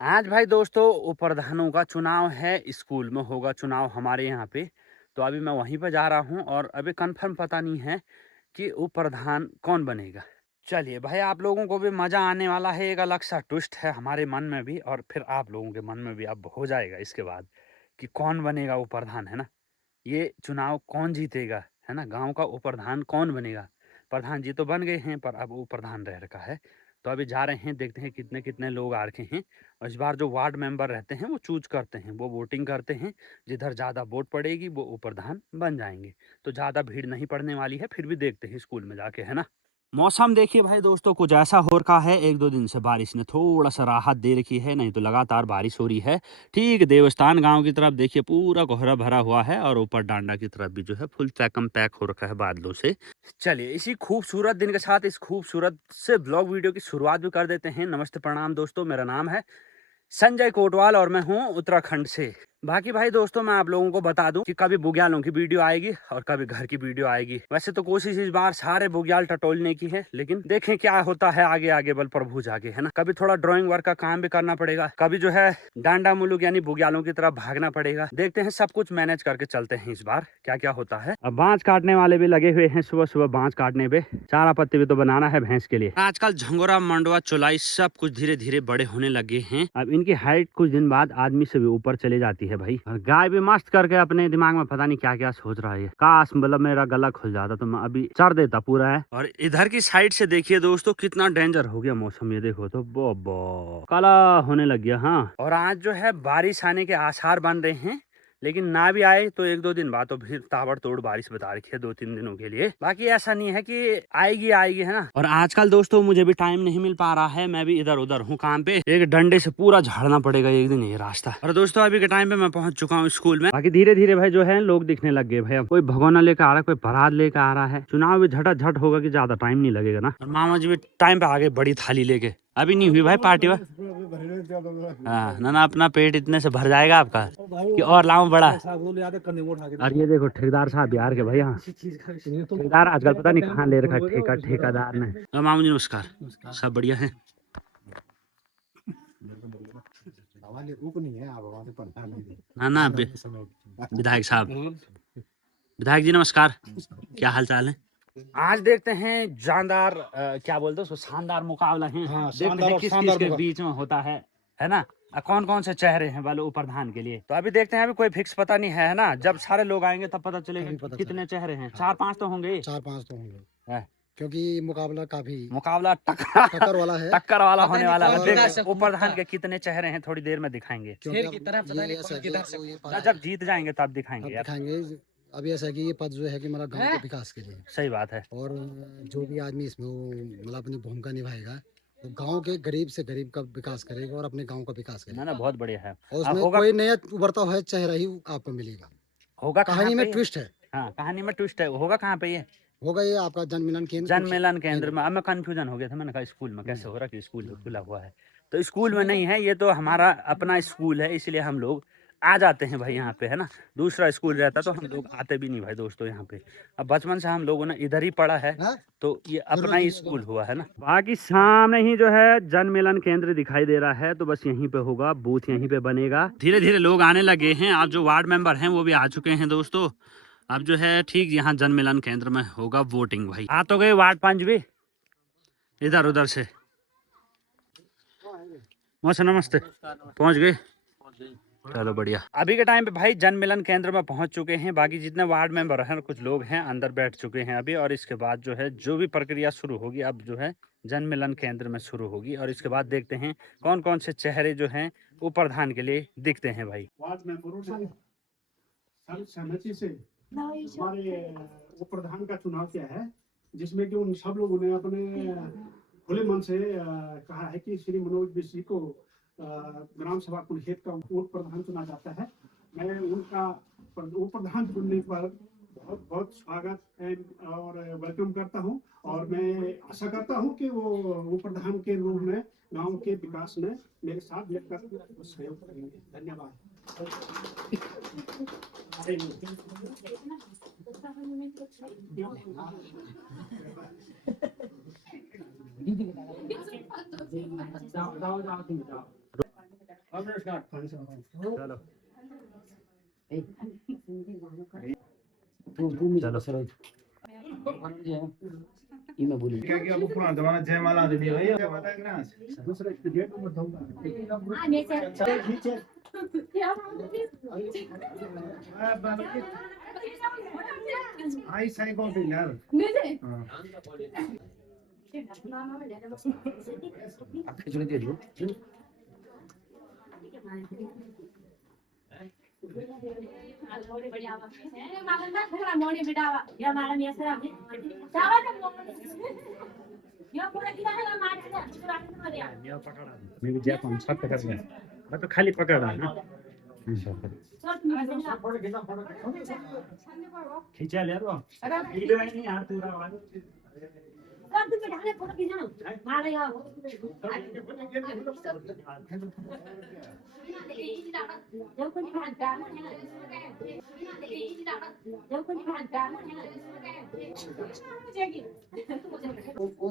आज भाई दोस्तों प्रधानों का चुनाव है, स्कूल में होगा चुनाव हमारे यहाँ पे। तो अभी मैं वहीं पर जा रहा हूँ और अभी कंफर्म पता नहीं है कि उप प्रधान कौन बनेगा। चलिए भाई, आप लोगों को भी मजा आने वाला है। एक अलग सा ट्विस्ट है हमारे मन में भी और फिर आप लोगों के मन में भी अब हो जाएगा इसके बाद कि कौन बनेगा उप प्रधान, है ना। ये चुनाव कौन जीतेगा, है ना। गांव का उप प्रधान कौन बनेगा। प्रधान जी तो बन गए हैं पर अब उप प्रधान रह रखा है। तो अभी जा रहे हैं, देखते हैं कितने कितने लोग आ रखे हैं। और इस बार जो वार्ड मेंबर रहते हैं वो चूज करते हैं, वो वोटिंग करते हैं। जिधर ज़्यादा वोट पड़ेगी वो उप प्रधान बन जाएंगे। तो ज़्यादा भीड़ नहीं पड़ने वाली है, फिर भी देखते हैं स्कूल में जाके, है ना। मौसम देखिए भाई दोस्तों, कुछ ऐसा हो रखा है। एक दो दिन से बारिश ने थोड़ा सा राहत दे रखी है, नहीं तो लगातार बारिश हो रही है। ठीक देवस्थान गांव की तरफ देखिए पूरा कोहरा भरा हुआ है और ऊपर डांडा की तरफ भी जो है फुल पैकम पैक हो रखा है बादलों से। चलिए इसी खूबसूरत दिन के साथ इस खूबसूरत से ब्लॉग वीडियो की शुरुआत भी कर देते हैं। नमस्ते प्रणाम दोस्तों, मेरा नाम है संजय कोटवाल और मैं हूँ उत्तराखंड से। बाकी भाई दोस्तों, मैं आप लोगों को बता दूं कि कभी बुग्यालों की वीडियो आएगी और कभी घर की वीडियो आएगी। वैसे तो कोशिश इस बार सारे बुग्याल टटोलने की है, लेकिन देखें क्या होता है आगे आगे बल प्रभु जागे, है ना। कभी थोड़ा ड्राइंग वर्क का काम भी करना पड़ेगा, कभी जो है डांडा मुलुक यानी बुग्यालों की तरफ भागना पड़ेगा। देखते हैं, सब कुछ मैनेज करके चलते हैं इस बार क्या क्या होता है। अब बांस काटने वाले भी लगे हुए हैं, सुबह सुबह बांस काटने पे। चारा पत्ती भी तो बनाना है भैंस के लिए। आजकल झंगोरा मंडवा चुलाई सब कुछ धीरे धीरे बड़े होने लगे हैं। अब इनकी हाइट कुछ दिन बाद आदमी से भी ऊपर चले जाती है भाई। और गाय भी मस्त करके अपने दिमाग में पता नहीं क्या क्या सोच रहा है। काश मतलब मेरा गला खुल जाता तो मैं अभी चर देता पूरा है। और इधर की साइड से देखिए दोस्तों कितना डेंजर हो गया मौसम, ये देखो तो बो काला होने लग गया। हाँ, और आज जो है बारिश आने के आसार बन रहे हैं, लेकिन ना भी आए तो एक दो दिन बाद तो फिर ताबड़तोड़ बारिश बता रखी है 2-3 दिनों के लिए। बाकी ऐसा नहीं है कि आएगी आएगी, है ना। और आजकल दोस्तों मुझे भी टाइम नहीं मिल पा रहा है, मैं भी इधर उधर हूँ काम पे। एक डंडे से पूरा झाड़ना पड़ेगा एक दिन ये रास्ता। और दोस्तों अभी के टाइम पे मैं पहुंच चुका हूँ स्कूल में। बाकी धीरे धीरे भाई जो है लोग दिखने लग गए भाई। अब कोई भगोना लेकर आ रहा है, कोई बारात लेकर आ रहा है। चुनाव भी झटाझट होगा कि ज्यादा टाइम नहीं लगेगा ना। और मामा जी भी टाइम पे आ गए बड़ी थाली लेके। अभी नहीं हुई भाई पार्टी में। हाँ ना ना, अपना पेट इतने से भर जाएगा आपका कि और लाऊं बड़ा। और ये देखो ठेकेदार साहब बिहार के भैया। ठेकेदार आजकल पता नहीं कहाँ ले रखा है ठेकेदार ने। मामू जी नमस्कार, सब बढ़िया है। ना ना विधायक साहब, विधायक जी नमस्कार, क्या हाल चाल है। आज देखते हैं जानदार क्या बोलते हैं उसको, शानदार मुकाबला है। हाँ, देखते हैं किस किस के बीच में होता है ना। कौन कौन से चेहरे हैं वाले उप प्रधान के लिए। तो अभी देखते हैं, अभी कोई फिक्स पता नहीं है ना। जब सारे लोग आएंगे तब पता चलेगा कितने चेहरे हैं। 4-5 तो होंगे, 4-5 तो होंगे, क्योंकि मुकाबला टक्कर वाला है, टक्कर वाला होने वाला है। उप प्रधान के कितने चेहरे हैं थोड़ी देर में दिखाएंगे। जब जीत जाएंगे तब दिखाएंगे यार। अभी ऐसा है कि ये पद जो है कि मतलब गांव के विकास के लिए सही बात है। और जो भी आदमी इसमें मतलब अपनी भूमिका निभाएगा वो गांव के गरीब से गरीब का विकास करेगा और अपने गांव का विकास करेगा। ना बहुत बढ़िया है। और उसमें कोई नया उभरता हुआ चेहरा ही आपको मिलेगा। होगा कहानी में ट्विस्ट है। हाँ, कहानी में ट्विस्ट है। होगा कहाँ पे ये? होगा ये आपका जन मिलन केंद्र में। अब मैं कंफ्यूजन हो गया था, मैंने कहा स्कूल में कैसे हो रहा कि स्कूल खुला हुआ है। तो स्कूल में नहीं है, ये तो हमारा अपना स्कूल है, इसलिए हम लोग आ जाते हैं भाई यहाँ पे, है ना। दूसरा स्कूल रहता तो हम लोग आते भी नहीं भाई दोस्तों यहाँ पे। अब बचपन से हम लोगों ने इधर ही पढ़ा है, तो ये अपना ही स्कूल हुआ है ना। बाकी सामने ही जो है जन मिलन केंद्र दिखाई दे रहा है, तो बस यहीं पे होगा, बूथ यहीं पे बनेगा। धीरे धीरे लोग आने लगे हैं। आप जो वार्ड मेंबर हैं वो भी आ चुके हैं दोस्तों। अब जो है ठीक यहाँ जन मिलन केंद्र में होगा वोटिंग भाई। आ तो गए वार्ड पंच भी इधर उधर से। मौसम नमस्ते, पहुंच गए, चलो बढ़िया। अभी के टाइम पे भाई जन मिलन केंद्र में पहुंच चुके हैं। बाकी जितने वार्ड मेंबर हैं कुछ लोग हैं अंदर बैठ चुके हैं अभी। और इसके बाद जो है जो भी प्रक्रिया शुरू होगी अब जो है जन मिलन केंद्र में शुरू होगी। और इसके बाद देखते हैं कौन कौन से चेहरे जो हैं उप प्रधान के लिए दिखते हैं भाई। वार्ड मेंबरों से सहमति से हमारे उप प्रधान का चुनाव किया है, जिसमें कि उन सब लोगों ने अपने खुले मन से कहा है कि श्री मनोज मिश्र को ग्राम सभा कुलहेत का उप प्रधान चुना जाता है। मैं उनका उप प्रधान चुनने पर बहुत बहुत स्वागत और वेलकम करता हूं। और मैं आशा करता हूं कि वो उप प्रधान के रूप में गांव के विकास में मेरे साथ मिलकर सहयोग करेंगे। धन्यवाद। चलो चलो ये मैं बोली क्या कि अब पुराना जमाना जयमाला दे दिया भाई जयमाला के ना दूसरे डेट में बताऊंगा आई साई कौन थी यार खिचड़ी दे दियो मैं भी जाता हूँ सब पकड़ में मैं तो खाली पकड़ रहा ना खींचा ले रो वीडियो नहीं यार पूरा वाला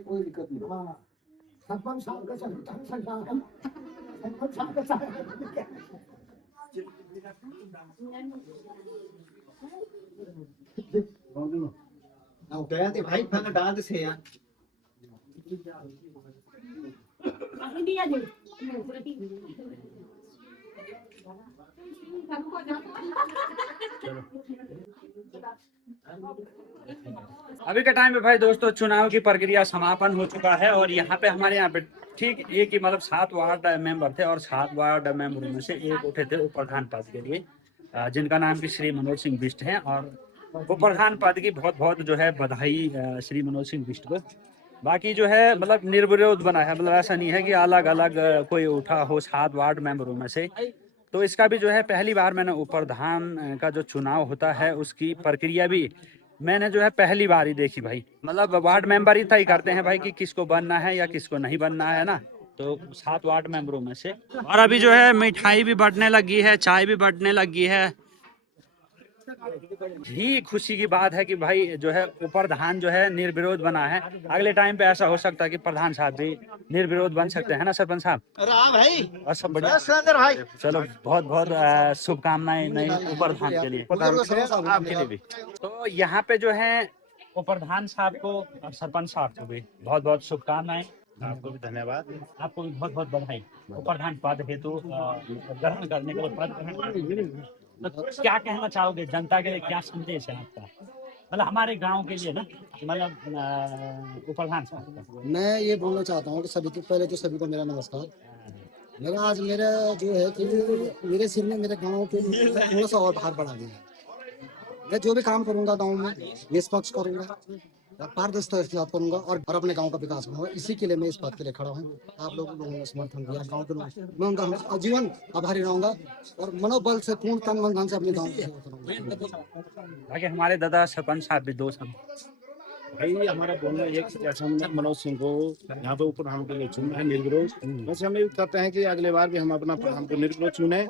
कोई दिक्कत नहीं हाँ सरपंच साहब का सरपंच साहब का गया थे भाई फल डांस से यार अभी के टाइम में भाई दोस्तों चुनाव की प्रक्रिया समापन हो चुका है और यहाँ पे हमारे यहाँ पे ठीक एक ही मतलब 7 वार्ड मेंबर थे और 7 वार्ड मेंबरों में से एक उठे थे उप प्रधान पद के लिए जिनका नाम भी श्री मनोज सिंह बिष्ट है और उप प्रधान पद की बहुत बहुत जो है बधाई श्री मनोज सिंह बिष्ट को। बाकी जो है मतलब निर्विरोध बना है, मतलब ऐसा नहीं है कि अलग अलग कोई उठा हो 7 वार्ड मेंबरों में से। तो इसका भी जो है पहली बार मैंने उप प्रधान का जो चुनाव होता है उसकी प्रक्रिया भी मैंने जो है पहली बार ही देखी भाई। मतलब वार्ड मेंबर ही तय करते हैं भाई कि किसको बनना है या किसको नहीं बनना है ना। तो 7 वार्ड मेंबरों में से और अभी जो है मिठाई भी बंटने लगी है, चाय भी बंटने लगी है। ही खुशी की बात है कि भाई जो है उप प्रधान जो है निर्विरोध बना है। अगले टाइम पे ऐसा हो सकता है कि प्रधान साहब भी निर्विरोध बन सकते हैं ना सरपंच साहब। भाई और सब बढ़िया भाई चलो बहुत बहुत शुभकामनाएं नए उप प्रधान के लिए आपके लिए भी। तो यहाँ पे जो है उप प्रधान साहब को और सरपंच साहब को भी बहुत बहुत शुभकामनाएं। आपको भी धन्यवाद आपको भी बहुत बहुत बधाई उप प्रधान पद हेतु ग्रहण करने के लिए पद ग्रहण करने के लिए। तो क्या कहना चाहोगे जनता के लिए, क्या संदेश है आपका, मतलब हमारे गांव के लिए ना, मतलब उप प्रधान साहब का। मैं ये बोलना चाहता हूँ कि सभी को पहले तो सभी को मेरा नमस्कार। मेरा आज मेरा जो है कि मेरे सिर में मेरे गांव के लिए थोड़ा सा और भार बढ़ा दिया है। मैं जो भी काम करूंगा गांव में निष्पक्ष करूंगा, पारदर्शिता के साथ करूंगा और अपने गांव का विकास करूंगा। इसी के लिए मैं इस बात के लिए खड़ा हूँ। आप लोगों ने समर्थन दिया गांव के लोग, मैं उनका आजीवन आभारी रहूंगा और मनोबल से पूर्ण तन मन धन से अपने गाँव की सेवा करूंगा। आगे हमारे दादा सरपंच साहब भी दो सब भाई हमारा बोलना ये कि जैसे हमने मनोज सिंह को यहाँ पे ऊपर प्रधान के लिए चुना है निर्विरोध, वैसे हम ये करते हैं कि अगले बार भी हम अपना प्रधान को निर्विरोध चुने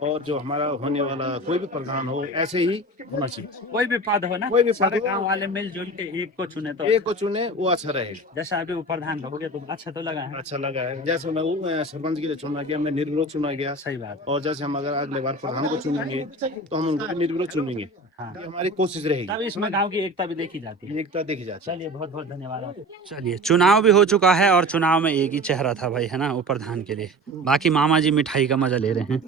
और जो हमारा होने वाला कोई भी प्रधान हो ऐसे ही होना चाहिए। कोई भी पद हो ना, कोई भी पद सारे हो, गांव वाले मिलजुल के एक को चुने तो एक को चुने वो अच्छा रहेगा। जैसा अभी उप प्रधान हो गया तो अच्छा तो लगा है। अच्छा लगा है, जैसे मैं वो सरपंच के लिए चुना गया, मैं निर्विरोध चुना गया। सही बात। और जैसे हम अगर अगले बार प्रधान को चुनेंगे तो हम उनको भी निर्विरोध चुनेंगे। हाँ, ये हमारी कोशिश रहेगी। तब इसमें गांव की एकता भी देखी जाती है। एकता देखी जाती है। चलिए बहुत बहुत धन्यवाद। चलिए चुनाव भी हो चुका है और चुनाव में एक ही चेहरा था भाई, है ना, उप प्रधान के लिए। बाकी मामा जी मिठाई का मजा ले रहे हैं।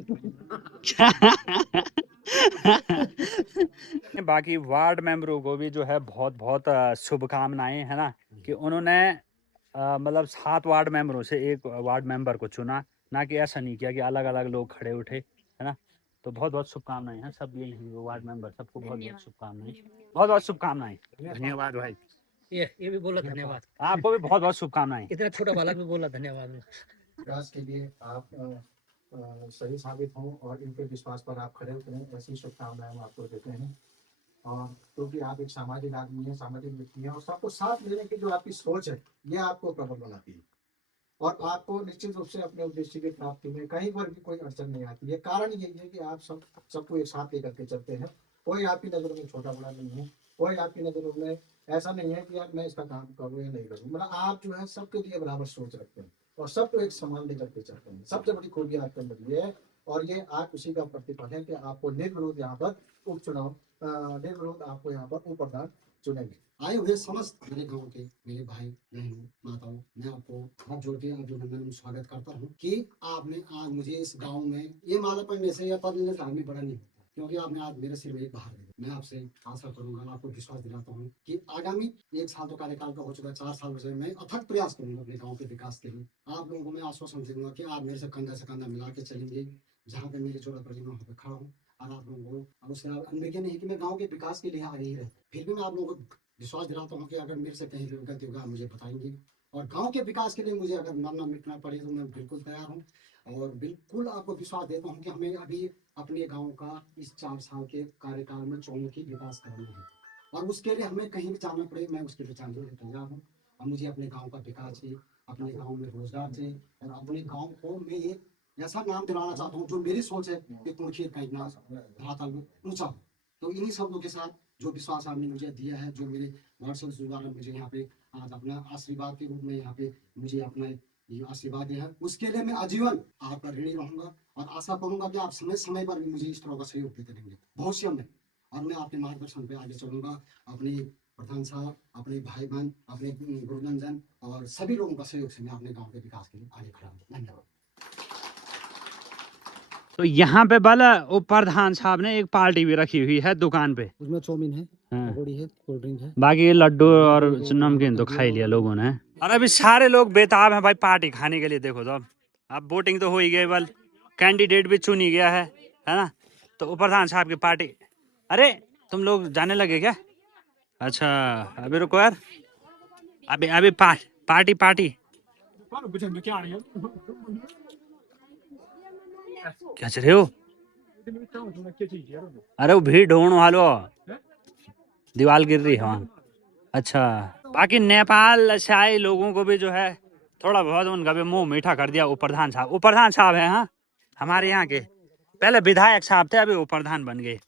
बाकी वार्ड मेंबरों को भी जो है बहुत बहुत शुभकामनाएं, है ना, कि उन्होंने मतलब 7 वार्ड मेंबरों से एक वार्ड मेंबर को चुना, ना कि ऐसा नहीं किया कि अलग अलग लोग खड़े उठे, है ना। तो बहुत बहुत शुभकामनाएं हैं सब ये वार्ड मेंबर सबको बहुत बहुत शुभकामनाएं, बहुत बहुत शुभकामनाएं। धन्यवाद भाई। ये भी बोला धन्यवाद। आपको भी बहुत बहुत शुभकामनाएं। इतना छोटा बालक भी बोला धन्यवाद। विकास के लिए आप सही साबित हों और इनके विश्वास पर आप खड़े उतरें, ऐसी शुभकामनाएं हम आपको देते हैं। और क्योंकि आप एक सामाजिक आदमी है, सामाजिक व्यक्ति है और सबको साथ लेने की जो आपकी सोच है ये आपको प्रबल बनाती है और आपको निश्चित रूप से अपने उद्देश्य की प्राप्ति में कहीं पर भी कोई अड़चन नहीं आती है। कारण यही है कि आप सबको एक साथ लेकर के चलते हैं। कोई आपकी नज़रों में छोटा बड़ा नहीं है, कोई आपकी नज़रों में ऐसा नहीं है कि यार मैं इसका काम करूँ या नहीं करूँ। मतलब आप जो है सबके लिए बराबर सोच रखते हैं और सबको एक समान लेकर के चलते हैं। सबसे बड़ी खूबी आपके अंदर ये है, और ये आप उसी का प्रतिफल है कि आपको निर्विरोध यहाँ पर उपचुनाव निर्विरोध आपको यहाँ पर उप प्रधान चुनेंगे। आए हुए समस्त मेरे गांव के मेरे भाई बहनों माताओं, मैं आपको हाथ जोड़ के अभिनंदन स्वागत करता हूँ कि आपने आज मुझे इस गांव में ये माला पड़ने से या पद लेने से हमें बड़ा नहीं होता, क्योंकि आपने आज मेरे सिर में एक बाहर दिया। मैं आपसे आशा करूंगा, आपको विश्वास दिलाता हूँ कि आगामी 1 साल तो कार्यकाल का हो चुका है, 4 साल से मैं अथक प्रयास करूंगा अपने गाँव के विकास के लिए। आप लोगों को मैं आश्वासन दूंगा कि आप मेरे से कंधा मिला के चलेंगे, जहाँ पे मेरी जरूरत पड़ेगी मैं वहाँ पे खड़ा हूँ। और आप लोगों को उससे अनभिज्ञ नहीं कि मैं गाँव के विकास के लिए आगे ही रहे, फिर भी मैं आप लोगों को विश्वास दिलाता हूँ कि अगर मेरे से कहीं भी गलती होगा मुझे बताएंगे, और गांव के विकास के लिए मुझे अगर मरना मिटना पड़े तो मैं बिल्कुल तैयार हूँ। और बिल्कुल आपको विश्वास देता हूँ कि हमें अभी अपने गांव का इस 4 साल के कार्यकाल में चौमुखी विकास करना है, और उसके लिए हमें कहीं भी जाना पड़े मैं उसके लिए जाने के लिए तैयार हूँ। और मुझे अपने गाँव का विकास चाहिए, अपने गाँव में रोजगार चाहिए, और अपने गाँव को मैं एक ऐसा नाम दिलाना चाहता हूँ जो मेरी सोच है कि कुणखीर का एक नाम धरातल में ऊंचा हो। तो इन्हीं शब्दों के साथ जो विश्वास आपने मुझे दिया है, जो मेरे व्हाट्सएप द्वारा मुझे यहाँ पे आज अपना आशीर्वाद के रूप में यहाँ पे मुझे अपना ये आशीर्वाद दिया है, उसके लिए मैं आजीवन आपका ऋणी रहूंगा, और आशा करूंगा कि आप समय समय पर भी मुझे इस तरह का सहयोग देते रहेंगे भविष्य में, और मैं आपके मार्गदर्शन पे आगे चलूंगा। अपने प्रधान साहब, अपने भाई बहन, अपने गुरुजन जन और सभी लोगों का सहयोग से मैं अपने गाँव के विकास के लिए आगे खड़ा हूँ। धन्यवाद। तो यहाँ पे बल उप प्रधान साहब ने एक पार्टी भी रखी हुई है दुकान पे। उसमें चाउमीन है, हाँ। पकौड़ी है, कोल्ड ड्रिंक है। बाकी लड्डू और नमकीन तो खा ही लिया लोगों ने। और अभी सारे लोग बेताब हैं भाई पार्टी खाने के लिए। देखो तो अब वोटिंग तो हो ही गई, बल कैंडिडेट भी चुन ही गया है ना। तो उप प्रधान साहब की पार्टी। अरे तुम लोग जाने लगे क्या? अच्छा अभी रुको यार, अभी अभी पार्टी क्या चल रहे हो? अरे वो भीड़ ढूंढ वालो, दीवार गिर रही है वहाँ। अच्छा बाकी नेपाल से आए लोगों को भी जो है थोड़ा बहुत उनका भी मुंह मीठा कर दिया उप प्रधान साहब। उप प्रधान साहब है हाँ हमारे यहाँ के, पहले विधायक साहब थे अभी उप प्रधान बन गए।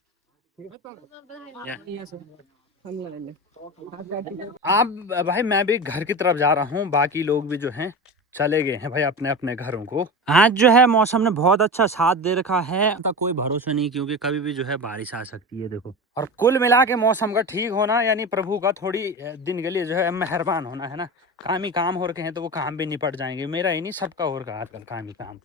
अब भाई मैं भी घर की तरफ जा रहा हूँ, बाकी लोग भी जो हैं चले गए हैं भाई अपने अपने घरों को। आज जो है मौसम ने बहुत अच्छा साथ दे रखा है, कोई भरोसा नहीं क्योंकि कभी भी जो है बारिश आ सकती है। देखो और कुल मिला के मौसम का ठीक होना यानी प्रभु का थोड़ी दिन के लिए जो है मेहरबान होना है ना। काम ही काम हो रखे हैं तो वो काम भी निपट जाएंगे, मेरा ही नहीं सबका हो रखा आजकल काम ही काम।